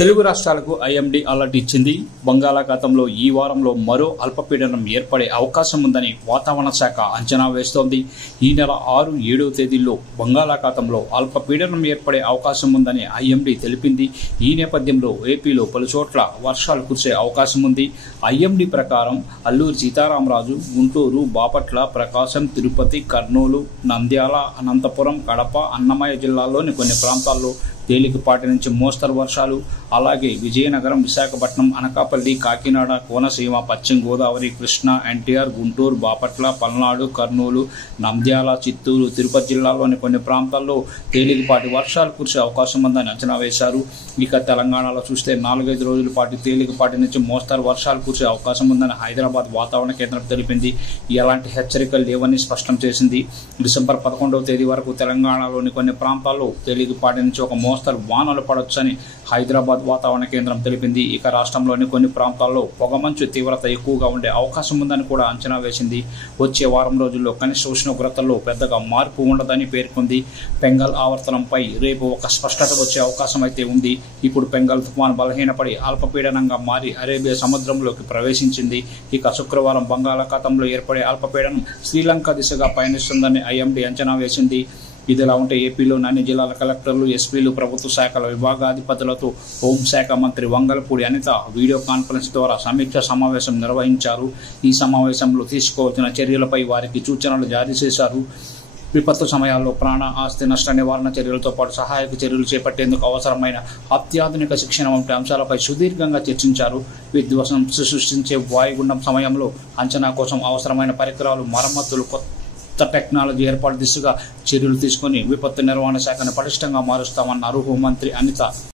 తెలుగు రాష్ట్రాలకు IMD alert ఇచ్చింది. బంగాళాఖాతంలో ఈ వారంలో మరో అల్పపీడనం ఏర్పడే అవకాశం ఉందని వాతావరణ శాఖ అంచనా వేస్తోంది. ఈ నెల 6, 7వ తేదీల్లో బంగాళాఖాతంలో అల్పపీడనం ఏర్పడే అవకాశం ఉందని ఐఎండీ తెలిపింది. ఈ నేపథ్యంలో ఏపీలో పలుచోట్ల వర్షాలు కురిసే అవకాశం ఉంది. ఐఎండీ ప్రకారం అల్లూరి సీతారామరాజు, గుంటూరు, బాపట్ల, ప్రకాశం, తిరుపతి, కర్నూలు, నంద్యాల, అనంతపురం, కడప, అన్నమయ్య జిల్లాల్లోని కొన్ని ప్రాంతాల్లో తేలికపాటి నుంచి మోస్తరు వర్షాలు, అలాగే విజయనగరం, విశాఖపట్నం, అనకాపల్లి, కాకినాడ, కోనసీమ, పశ్చిమ గోదావరి, కృష్ణా, ఎన్టీఆర్, గుంటూరు, బాపట్ల, పల్నాడు, కర్నూలు, నంద్యాల, చిత్తూరు, తిరుపతి జిల్లాల్లోని కొన్ని ప్రాంతాల్లో తేలికపాటి వర్షాలు కురిసే అవకాశం ఉందని అంచనా వేశారు. ఇక తెలంగాణలో చూస్తే 4-5 రోజుల పాటు తేలికపాటి నుంచి మోస్తరు వర్షాలు కురిసే అవకాశం ఉందని హైదరాబాద్ వాతావరణ కేంద్రం తెలిపింది. ఎలాంటి హెచ్చరికలు లేవని స్పష్టం చేసింది. డిసెంబర్ 11వ తేదీ వరకు తెలంగాణలోని కొన్ని ప్రాంతాల్లో తేలికపాటి నుంచి ఒక మోస్తరు వానలు పడొచ్చని హైదరాబాద్ వాతావరణ కేంద్రం తెలిపింది. ఇక రాష్ట్రంలోని కొన్ని ప్రాంతాల్లో పొగమంచు తీవ్రత ఎక్కువగా ఉండే అవకాశం ఉందని కూడా అంచనా వేసింది. వచ్చే వారం రోజుల్లో కనిష్ట ఉష్ణోగ్రతల్లో పెద్దగా మార్పు ఉండదని పేర్కొంది. బెంగాల్ ఆవర్తనంపై రేపు ఒక స్పష్టత వచ్చే అవకాశం అయితే ఉంది. ఇప్పుడు బెంగాల్ తుఫాను బలహీనపడి అల్పపీడనంగా మారి అరేబియా సముద్రంలోకి ప్రవేశించింది. ఇక శుక్రవారం బంగాళాఖాతంలో ఏర్పడే అల్పపీడనం శ్రీలంక దిశగా పయనిస్తుందని ఐఎండీ అంచనా వేసింది. ఇదిలా ఉంటే ఏపీలోని అన్ని జిల్లాల కలెక్టర్లు, ఎస్పీలు, ప్రభుత్వ శాఖల విభాగాధిపతులతో హోంశాఖ మంత్రి వంగలపూడి అనిత వీడియో కాన్ఫరెన్స్ ద్వారా సమీక్ష సమావేశం నిర్వహించారు. ఈ సమావేశంలో తీసుకోవాల్సిన చర్యలపై వారికి సూచనలు జారీ చేశారు. విపత్తు సమయాల్లో ప్రాణ, ఆస్తి నష్ట నివారణ చర్యలతో పాటు సహాయక చర్యలు చేపట్టేందుకు అవసరమైన అత్యాధునిక శిక్షణ వంటి అంశాలపై సుదీర్ఘంగా చర్చించారు. విధ్వంసం సృష్టించే వాయుగుండం సమయంలో అంచనా కోసం అవసరమైన పరికరాలు, మరమ్మతులు, కొత్త టెక్నాలజీ ఏర్పాటు దిశగా చర్యలు తీసుకుని విపత్తు నిర్వహణ శాఖను పటిష్టంగా మారుస్తామన్నారు హోంమంత్రి అనిత.